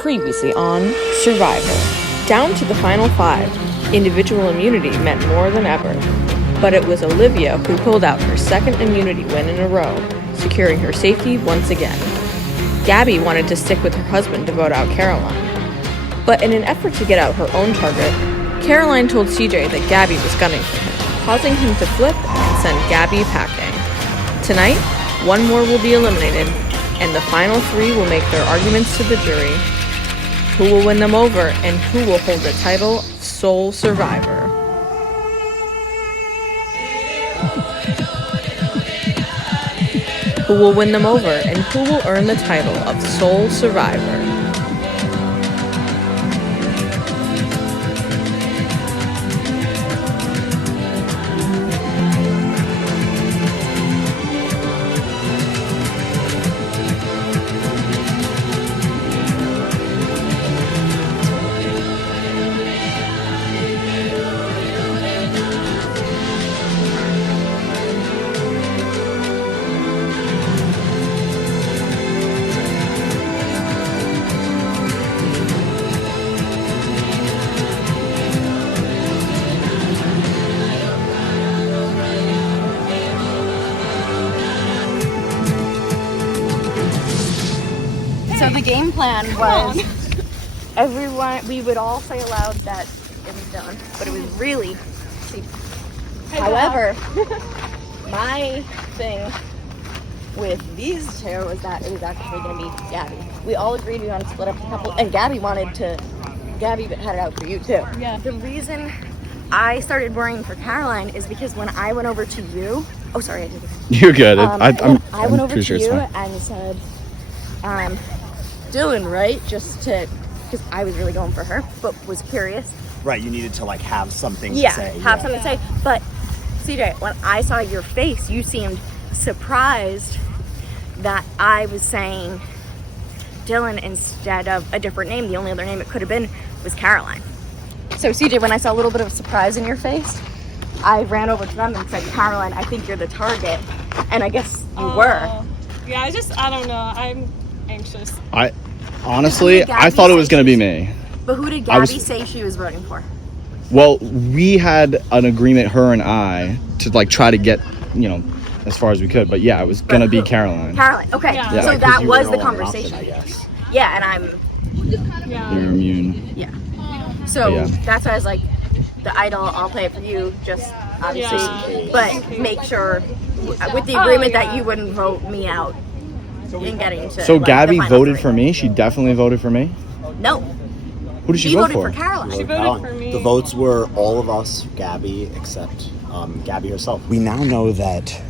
Previously on Survivor. Down to the final 5. Individual immunity meant more than ever. But it was Olivia who pulled out her second immunity win in a row, securing her safety once again. Gabby wanted to stick with her husband to vote out Caroline. But in an effort to get out her own target, Caroline told CJ that Gabby was gunning for him, causing him to flip and send Gabby packing. Tonight, one more will be eliminated, and the final 3 will make their arguments to the jury. Who will win them over, and who will hold the title of Sole Survivor? Who will win them over, and who will earn the title of Sole Survivor? So the game plan was we would all say aloud that it was done, but it was really cheap. However, my thing with these two was that it was actually going to be Gabby. We all agreed we wanted to split up a couple, and Gabby had it out for you too. Yeah. The reason I started worrying for Caroline is because when I went over to you, oh sorry, I did this. You're good. I went over to sure you and said, Dylan, right? Just to, because I was really going for her, but was curious. Right, you needed to like have something to say. Have something to say. But CJ, when I saw your face, you seemed surprised that I was saying Dylan instead of a different name. The only other name it could have been was Caroline. So CJ, when I saw a little bit of surprise in your face, I ran over to them and said, Caroline, I think you're the target. And I guess you were. Yeah, I don't know. I'm anxious. I thought it was going to be me. But who did Gabby say she was voting for? Well, we had an agreement, her and I, to like try to get, as far as we could. But yeah, it was going to be Caroline. Caroline, okay. Yeah. So that was the conversation. Yeah, and You're immune. Yeah. So that's why I was like, the idol, I'll play it for you, just obviously, but make sure with the agreement that you wouldn't vote me out in getting to. So Gabby voted for me? She definitely voted for me? No. Who did she He vote voted for? for Caroline. She voted for me. The votes were all of us, Gabby, except Gabby herself. We now know that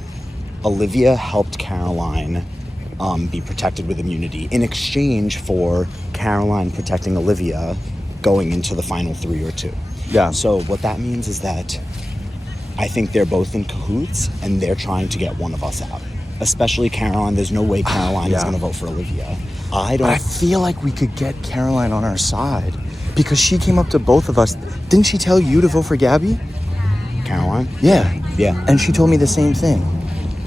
Olivia helped Caroline be protected with immunity in exchange for Caroline protecting Olivia going into the final 3 or 2. Yeah. So what that means is that I think they're both in cahoots and they're trying to get one of us out. Especially Caroline. There's no way Caroline is going to vote for Olivia. I feel like we could get Caroline on our side because she came up to both of us. Didn't she tell you to vote for Gabby? Caroline? Yeah. Yeah. And she told me the same thing.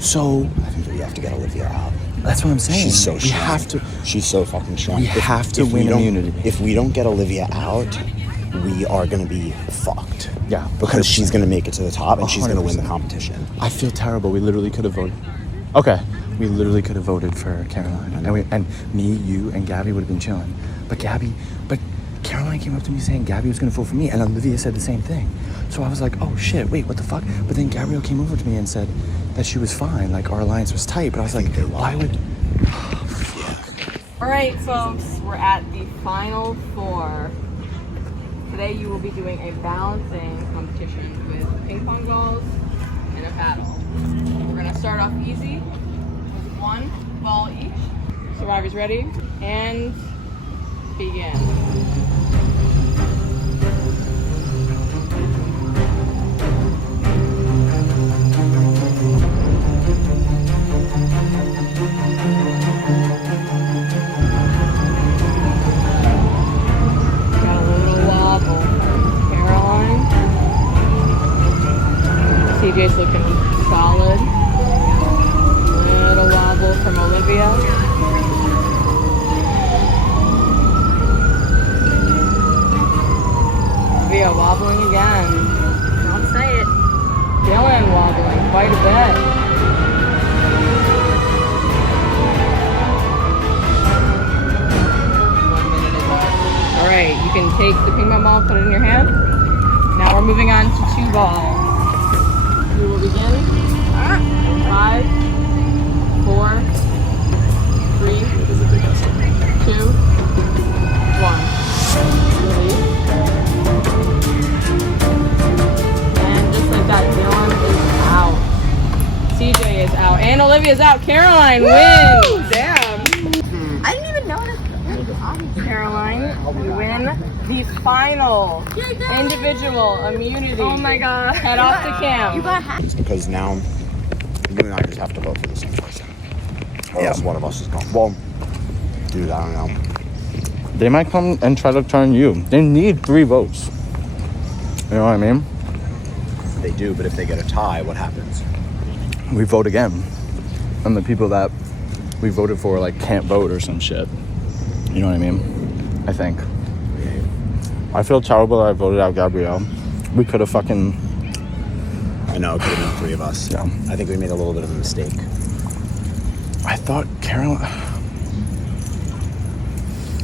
So I think that we have to get Olivia out. that's what I'm saying. She's so we strong. have to. She's so fucking strong. We have to win immunity. If we don't get Olivia out, we are going to be fucked. Yeah. Because she's going to make it to the top and she's going to win the 100%. competition. I feel terrible. We literally could have voted. Okay. We literally could have voted for Caroline. And me, you, and Gabby would have been chilling. But Caroline came up to me saying Gabby was going to vote for me. And Olivia said the same thing. So I was like, oh shit, wait, what the fuck? But then Gabrielle came over to me and said that she was fine. Like, our alliance was tight. But I was like, why would... All right, folks, we're at the final 4. Today you will be doing a balancing competition with ping pong balls and a paddle. We're gonna start off easy with 1 ball each. Survivors ready? And begin. CJ's looking solid. Little wobble from Olivia. wobbling again. Don't say it. Dylan wobbling quite a bit. All right, you can take the ping pong ball, put it in your hand. Now we're moving on to 2 balls. We will begin in 5, 4, 3, 2, 1. Release. And just like that, Dylan is out. CJ is out. And Olivia's out. Caroline wins. Damn. I didn't even notice. Caroline, you win the final individual immunity. Oh my god. Head off to camp. You got half. Because now you and I just have to vote for the same person. Or else one of us is gone. Well, dude, I don't know. They might come and try to turn you. They need 3 votes. You know what I mean? They do, but if they get a tie, what happens? We vote again. And the people that we voted for like can't vote or some shit. You know what I mean? I think. I feel terrible that I voted out Gabrielle. We could have fucking... I know, it could have been 3 of us. Yeah. I think we made a little bit of a mistake. I thought Caroline...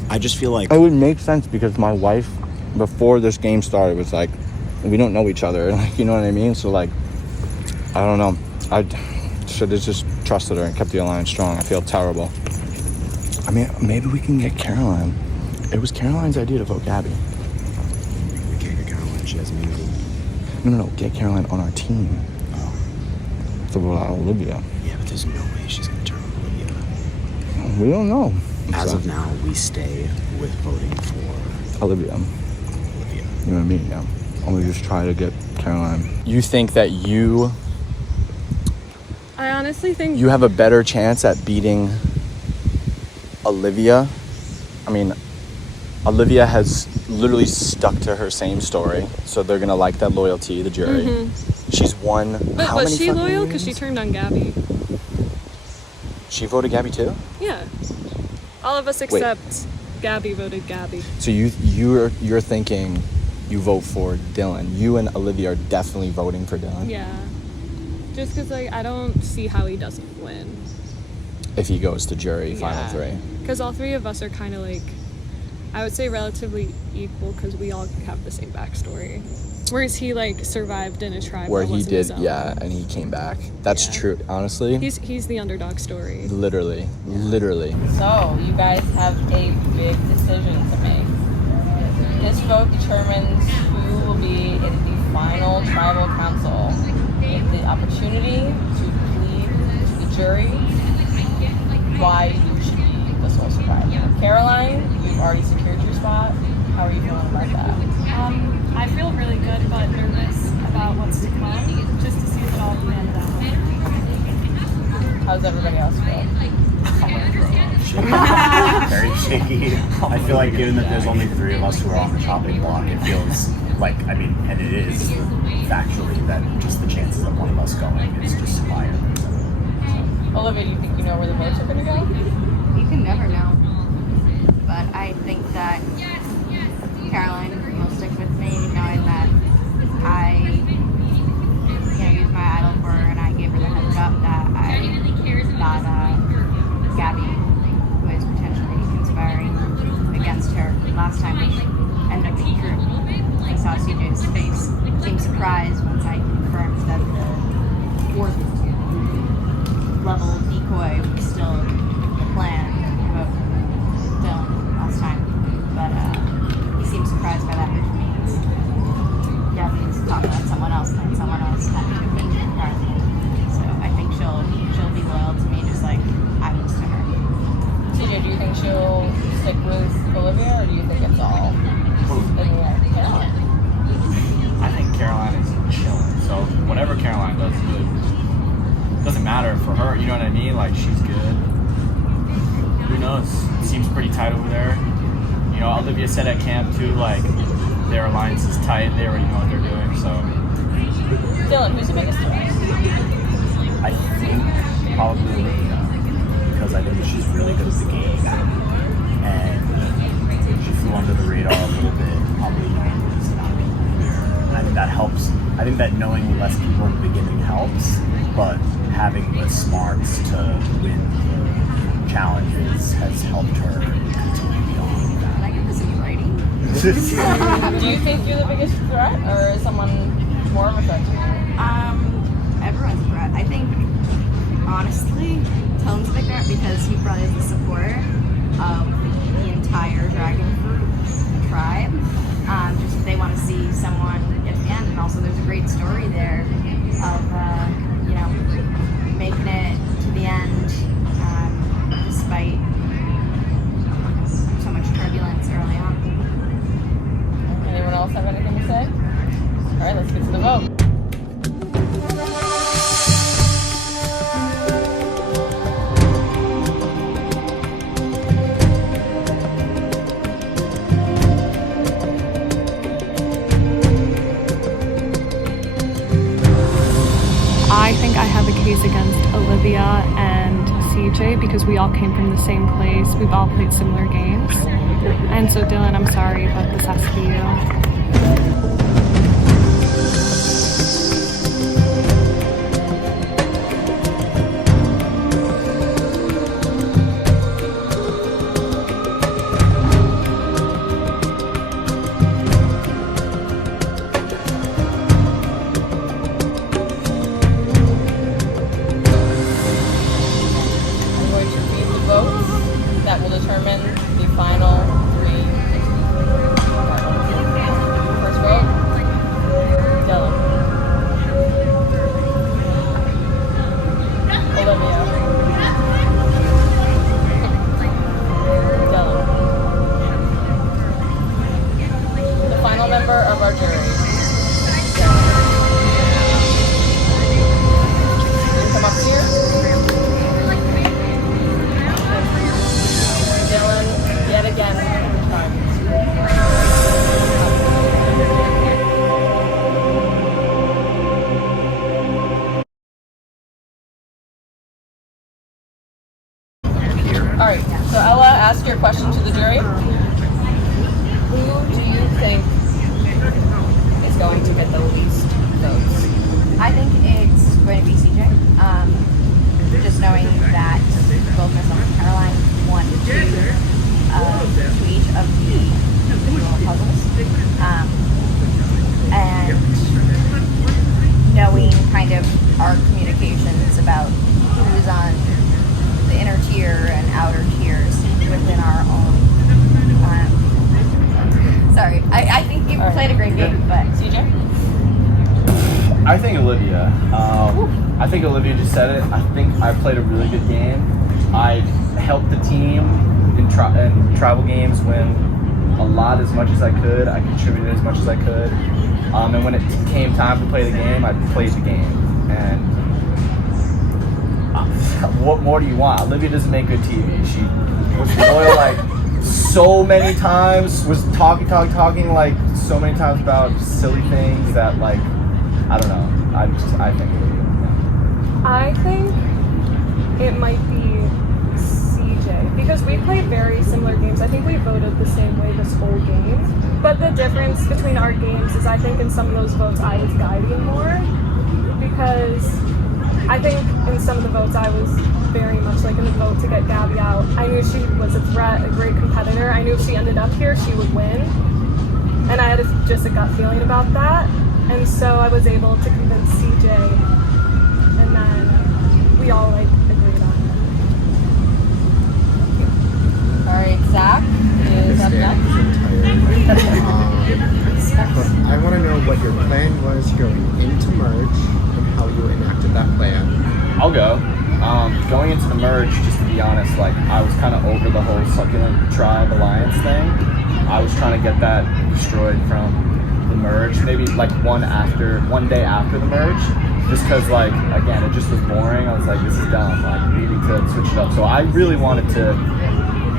I just feel like... It would make sense because my wife, before this game started, was like, we don't know each other. Like, you know what I mean? So, like, I don't know. I should have just trusted her and kept the alliance strong. I feel terrible. I mean, maybe we can get Caroline. It was Caroline's idea to vote Gabby. We can't get Caroline. She has immunity. No. Get Caroline on our team. Oh. To vote out Olivia. Yeah, but there's no way she's going to turn Olivia. We don't know. As of now, we stay with voting for Olivia. Olivia. You know what I mean? Yeah. I'm gonna just try to get Caroline. You think that you I honestly think have a better chance at beating Olivia? I mean, Olivia has literally stuck to her same story, so they're gonna like that loyalty, the jury. She's won. But how was many she fucking loyal? Because she meetings? turned on Gabby. She voted Gabby too? Yeah. All of us except Gabby voted Gabby. So you're thinking you vote for Dylan. You and Olivia are definitely voting for Dylan. Yeah. Just because, like, I don't see how he doesn't win. If he goes to jury, final 3. Because all 3 of us are kind of, like, I would say relatively equal because we all have the same backstory. Whereas he, like, survived in a tribe Where that he wasn't did, his own. yeah, and he came back. That's Yeah. true, honestly. He's the underdog story. Literally. So, you guys have a big decision to make. This vote determines who will be in the final tribal council. You have the opportunity to plead to the jury why you should be the sole survivor. Caroline, you've already secured your spot. How are you feeling about that? I feel really good but nervous about what's to come, just to see it all planned out. How does everybody else feel? Very shaky. I feel like given that there's only 3 of us who are on the chopping block, it feels like, I mean, and it is factually that just the chances of one of us going is just higher. Olivia, do you think you know where the votes are going to go? You can never know. But I think that Caroline will stick with me, knowing that I, used my idol for her and I gave her the heads up that I thought Gabby was potentially conspiring against her last time, which ended up being true. I saw CJ's face seem surprised once I confirmed that the 4th level decoy was still the plan about Dylan last time. But he seemed surprised by that, which means Gabby's talking about someone else, and someone else had to have been Carly. So I think she'll be loyal to me just like I was to her. TJ, do you think she'll stick with Olivia, or do you think it's all in the air? Caroline. I think Caroline is chilling. So whatever Caroline does, really doesn't matter for her. You know what I mean? Like, she's good. Who knows? It seems pretty tight over there. You know, Olivia said at camp too, like, their alliance is tight. They already know what they're doing. So Dylan, who's the biggest threat? I think probably Olivia, because I think she's really good at the game, and she flew under the radar a little bit, probably knowing what's happening. that knowing less people in the beginning helps, but having the smarts to win the challenges has helped her continue beyond that. Can I get this in writing? Do you think you're the biggest threat, or is someone more of a threat to you? Everyone's a threat. I think, honestly, Tone's a big threat because he probably has the support of the entire dragon fruit tribe. Just they want to see someone at the end, and also there's a great story there of making it to the end despite so much turbulence early on. Anyone else have anything to say? All right, let's get to the vote. I think I have a case against Olivia and CJ because we all came from the same place. We've all played similar games. And so Dylan, I'm sorry, but this has to be you. That will determine the final three. First vote, Dylan. Olivia. Dylan. The final member of our jury. You can come up here. Dylan, yet again, all right, so Ella, ask your question to the jury. Who do you think is going to get the least votes? I think it's going to be CJ. Just knowing that both myself and Caroline won to each of the individual puzzles, and knowing kind of our communications about who's on the inner tier and outer tiers within our own. Sorry, I think you played a great game, but CJ? I think Olivia. I think Olivia just said it. I think I played a really good game. I helped the team in travel games win a lot as much as I could. I contributed as much as I could. And when it came time to play the game, I played the game. And what more do you want? Olivia doesn't make good TV. She was loyal like so many times, was talking like so many times about silly things that like, I don't know. I think Olivia. I think it might be CJ because we play very similar games. I think we voted the same way this whole game. But the difference between our games is I think in some of those votes I was guiding more because I think in some of the votes I was very much like in the vote to get Gabby out. I knew she was a threat, a great competitor. I knew if she ended up here, she would win. And I had just a gut feeling about that. And so I was able to convince CJ, and then we all like agreed on it. All right, Zach is up next. But I want to know what your plan was going into merge and how you enacted that plan. I'll go. Going into the merge, just to be honest, like I was kind of over the whole succulent tribe alliance thing. I was trying to get that destroyed from the merge, maybe like one day after the merge, just because like again it just was boring. I was like, this is dumb, like we need to switch it up. So I really wanted to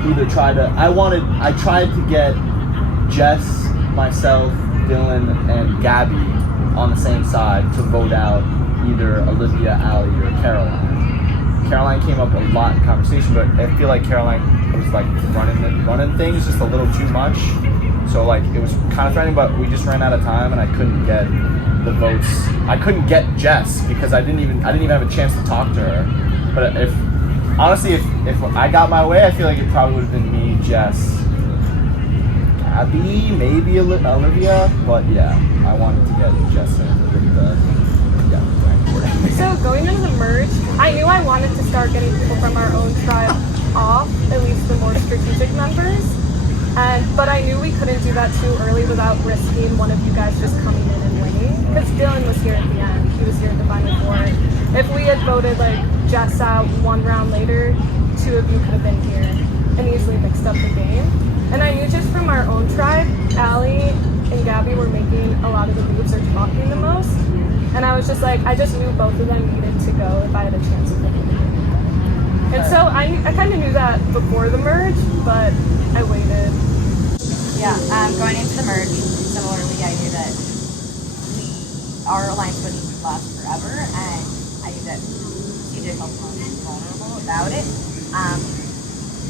either I tried to get Jess, myself, Dylan, and Gabby on the same side to vote out either Olivia, Allie, or Caroline. Caroline came up a lot in conversation, but I feel like Caroline was like running things just a little too much. So like it was kind of threatening, but we just ran out of time, and I couldn't get the votes. I couldn't get Jess because I didn't even have a chance to talk to her. But if I got my way, I feel like it probably would have been me, Jess, Abby, maybe Olivia. But yeah, I wanted to get Jess in with the So going into the merge, I knew I wanted to start getting people from our own tribe off, at least the more strategic members. But I knew we couldn't do that too early without risking one of you guys just coming in and winning. Because Dylan was here at the end. He was here at the Final Four. If we had voted like Jess out one round later, two of you could have been here and easily mixed up the game. And I knew just from our own tribe, Allie and Gabby were making a lot of the moves or talking the most. And I was just like, I just knew both of them needed to go if I had a chance of winning the game. And so I kind of knew that before the merge, but I waited. Yeah, going into the merge, similarly, I knew that our alliance wouldn't last forever, and I knew that CJ felt most vulnerable about it.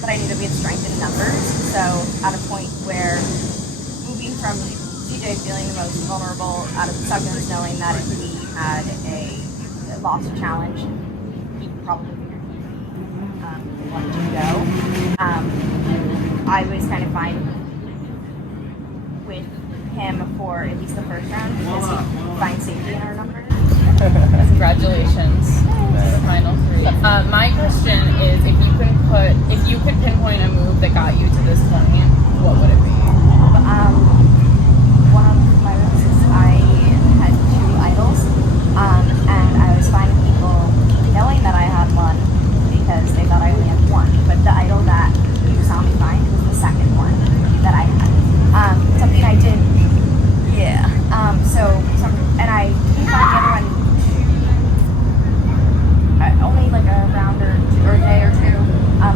But I knew that we had strength in numbers, so at a point where moving from CJ feeling the most vulnerable out of the seconds, knowing that if we had lost a challenge, he probably wanted to go. I was kind of fine with him for at least the first round because he finds safety in our numbers. Congratulations to the final three. My question is, if you could pinpoint a move that got you to this point, what would it be? One of my moves is I had 2 idols, and I was finding people knowing that I had one because they thought I only had one. But the idol that you saw me find was the second one that I had. Something I did, yeah. And I didn't find the other one only like a round or a day or two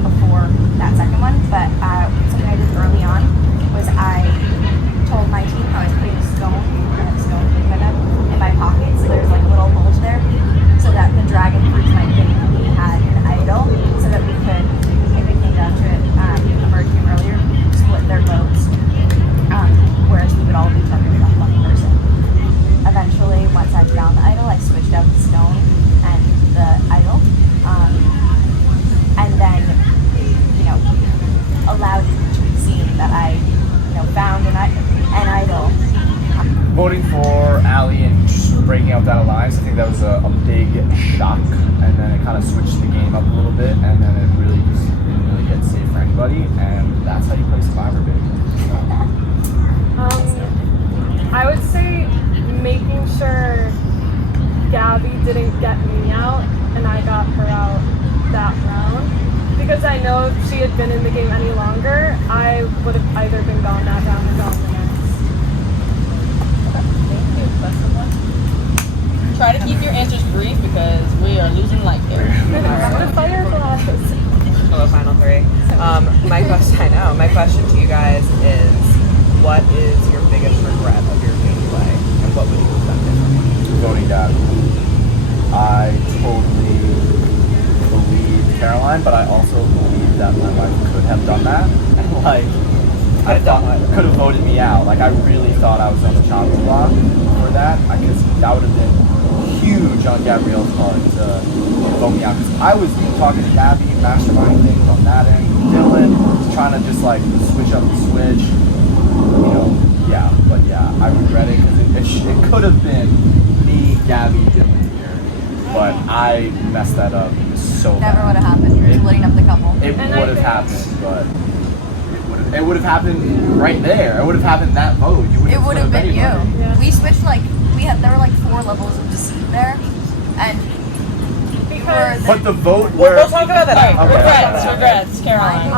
before that second one. But something I did early on was I told my team I was putting a stone in my pocket, so there's like a little bulge there, so that the dragon fruits might think we had an idol, so that we could, if it came down to it, the merge came earlier, split their votes, whereas we would all be targeted on one person. Eventually, once I found the idol, I switched out the stone and the idol, and then, allowed it to be seen that I, found an idol. voting for Allie and just breaking up that alliance. I think that was a big shock, and then it kind of switched the game up a little bit, and then it really just didn't really get safe for anybody, and that's how you play Survivor, baby. I would say making sure Gabby didn't get me out and I got her out that round. Because I know if she had been in the game any longer, I would have either been gone that round or gone the next. Thank you. Best of luck. Try to keep your answers brief because we are losing light here. What a fire blast. Hello, Final Three. My question to you guys is, what is your biggest regret of your gameplay, and what would you have done differently? Voting Gabby. I totally believe Caroline, but I also believe that my wife could have done that. I thought could have voted me out. I really thought I was on the chopping block for that. Because that would have been huge on Gabrielle's part to vote me out. Because I was talking to Gabby, masterminding things on that end. Dylan was trying to just switch up the switch. I regret it because it could have been me, Gabby, Dylan here. But I messed that up so bad. Never would have happened. You're splitting up the couple. It would have happened, but it would have happened right there. It would have happened that vote. It would have been you. Yeah. We switched there were 4 levels of deceit there, and but the vote We'll talk about that. Okay. Regrets, Caroline.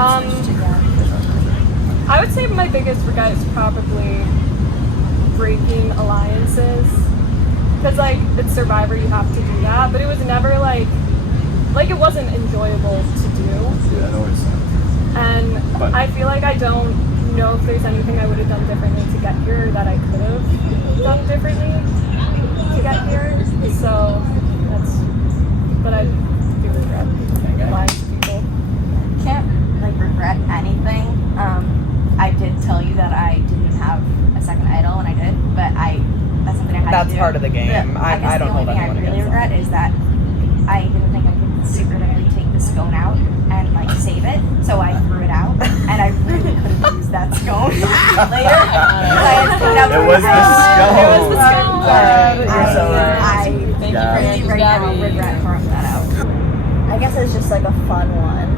I would say my biggest regret is probably breaking alliances. Because, it's Survivor, you have to do that. But it was never, it wasn't enjoyable to do. Yeah, I know what you're saying. And I feel like I don't know if there's anything I would have done differently to get here that I could have done differently to get here. So, but I do regret lying to people. Can't regret anything. I did tell you that I didn't have a second idol, and I did, but that's something I had That's to do. part of the game. I guess I don't the only hold thing I anyone really against regret is that I didn't think I could secretly take the scone out and like save it, so I threw it out, and I really couldn't use that scone later. It was the scone. It was the scone. I Thank you for really answers, right now Gabby. regret throwing that out. I guess it's just like a fun one.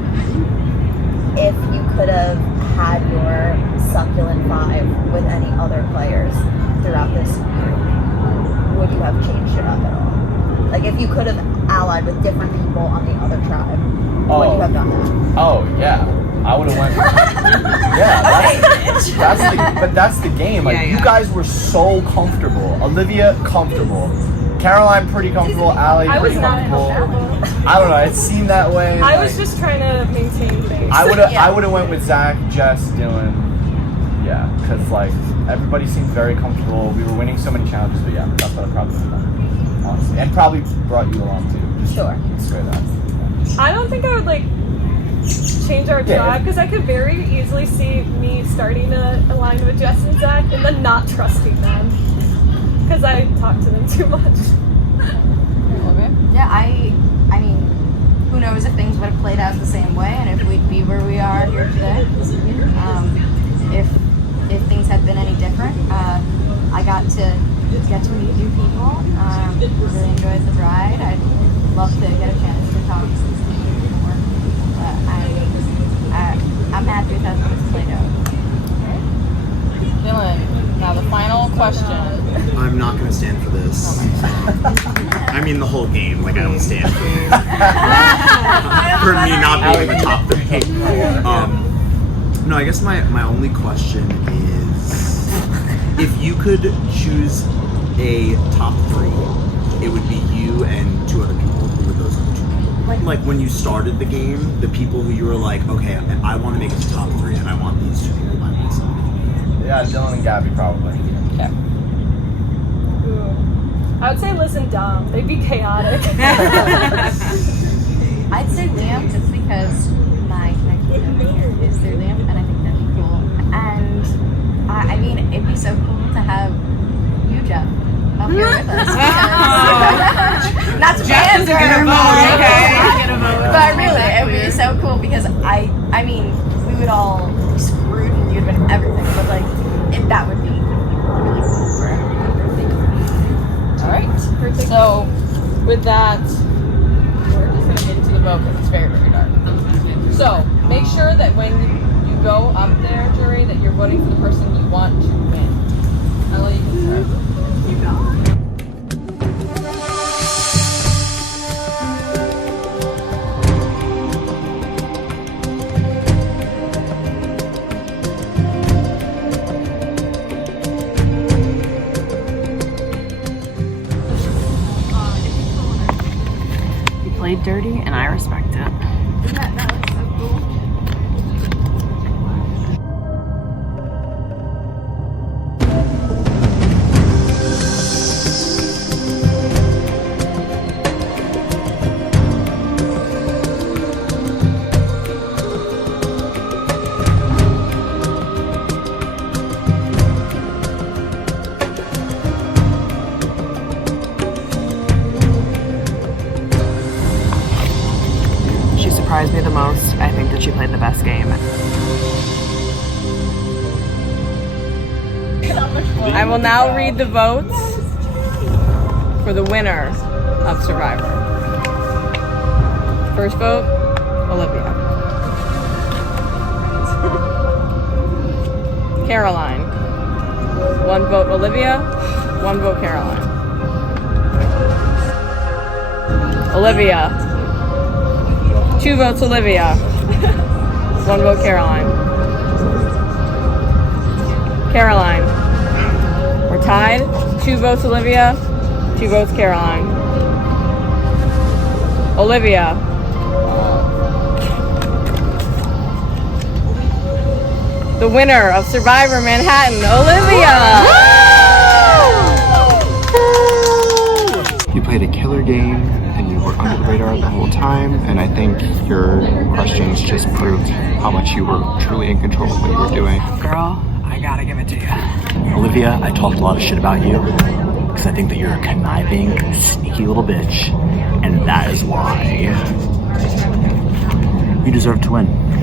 If you could have had your succulent 5 with any other players throughout this group, would you have changed it up at all? Like if you could have allied with different people on the other tribe, would you have done that? Oh yeah, I would have went. But that's the game. Like you guys were so comfortable. Olivia comfortable. Caroline pretty comfortable. Allie I was pretty not comfortable. comfortable. I don't know. It seemed that way. I like, was just trying to maintain things. I would have went with Zach, Jess, Dylan. Yeah, because like everybody seemed very comfortable. We were winning so many challenges, but yeah, that's what I probably would have done, honestly, and probably brought you along too. Just Sure. Straight up. I don't think I would like change our Yeah. tribe because I could very easily see me starting to align with Jess and Zach and then not trusting them because I talk to them too much. Yeah, I mean, who knows if things would have played out the same way and if we'd be where we are here today. If things had been any different, I got to meet new people. Really enjoyed the ride. I'd love to get a chance to talk to some people more. But I'm happy with how things played out. Dylan, now the final question. I'm not gonna stand for this. I mean the whole game. Like I don't stand for me not being in the top 3. No, I guess my only question is, if you could choose a top 3, it would be you and 2 other people. Who would those other 2 people? Like when you started the game, the people who you were like, okay, I want to make it to top 3, and I want these 2 people by myself. Yeah, Dylan and Gabby probably. Okay. Ooh. I would say Liz and Dom. They'd be chaotic. I'd say Liam just because my connection over here is through Liam, and I think that'd be cool. And I mean, it'd be so cool to have you, Jeff, up here with us. Because, not to Jeff is gonna vote, okay? But really, it would be so cool because I mean, we would all be screwed and you'd win everything, but like, that would be really cool for everything. All right. So, with that, we're just gonna get into the vote because it's very, very dark. So, make sure that when you go up there, jury, that you're voting for the person you want to win. Ellie, you can start. You played dirty, and I respect it. That was so cool. She surprised me the most. I think that she played the best game. I will now read the votes for the winner of Survivor. First vote, Olivia. Caroline. 1 vote Olivia, 1 vote Caroline. Olivia. 2 votes Olivia, 1 vote Caroline. Caroline. We're tied. 2 votes Olivia, 2 votes Caroline. Olivia. The winner of Survivor Manhattan, Olivia! You played a killer game and you were under the radar the whole time, and I think your questions just proved how much you were truly in control of what you were doing. Girl, I gotta give it to you. Olivia, I talked a lot of shit about you because I think that you're a conniving, sneaky little bitch, and that is why you deserve to win.